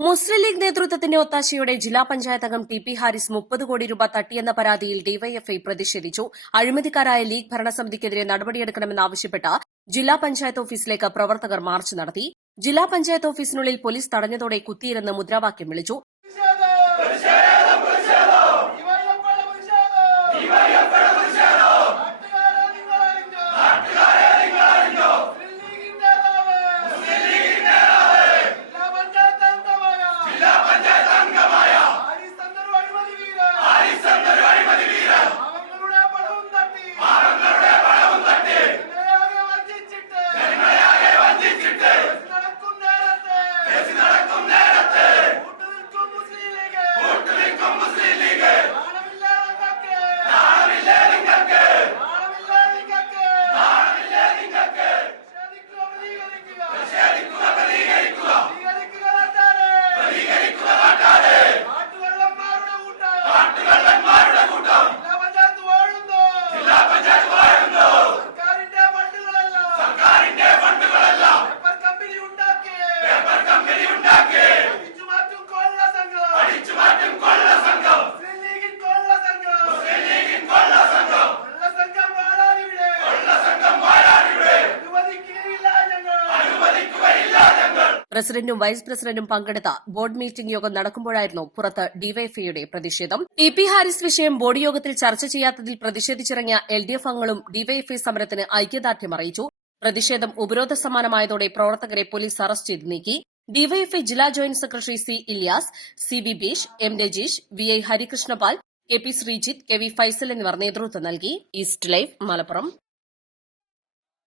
മുസ്ലിം league നേതൃത്വത്തിന്റെ ഒത്താശയോടെ ജില്ലാ പഞ്ചായത്ത് അംഗം ടി പി ഹാരിസ് 30 കോടി രൂപ തട്ടിയെന്ന പരാതിയിൽ ഡിവൈഎഫ്ഐ പ്രതിഷേധിച്ചു. അഴിമതിക്കാരായ ലീഗ് ഭരണസമിതിക്കെതിരെ നടപടിയെടുക്കണമെന്നാവശ്യപ്പെട്ട് ജില്ലാ പഞ്ചായത്ത് ഓഫീസിലേക്ക് പ്രവർത്തകർ മാർച്ച് നടത്തി. ജില്ലാ പഞ്ചായത്ത് ഓഫീസിനുള്ളിൽ പോലീസ് തടഞ്ഞതോടെ കുത്തിയിരുന്ന് മുദ്രാവാക്യം വിളിച്ചു. പ്രസിഡന്റും വൈസ് പ്രസിഡന്റും പങ്കെടുത്ത ബോർഡ് മീറ്റിംഗ് യോഗം നടക്കുമ്പോഴായിരുന്നു പുറത്ത് ഡിവൈഎഫ്ഐയുടെ പ്രതിഷേധം. ടി പി ഹാരിസ് വിഷയം ബോർഡ് യോഗത്തിൽ ചർച്ച ചെയ്യാത്തതിൽ പ്രതിഷേധിച്ചിറങ്ങിയ എൽഡിഎഫ് അംഗങ്ങളും ഡിവൈഎഫ്ഐ സമരത്തിന് ഐക്യദാർഢ്യം അറിയിച്ചു. പ്രതിഷേധം ഉപരോധ സമാനമായതോടെ പ്രവർത്തകരെ പോലീസ് അറസ്റ്റ് ചെയ്ത് നീക്കി. ഡിവൈഎഫ്ഐ ജില്ലാ joint secretary C Ilyas, C V Beesh, M Rajeesh, V I Harikrishnapal, K P Sreejith, K V Faisal എന്നിവർ നേതൃത്വം നൽകി. East Live Malappuram.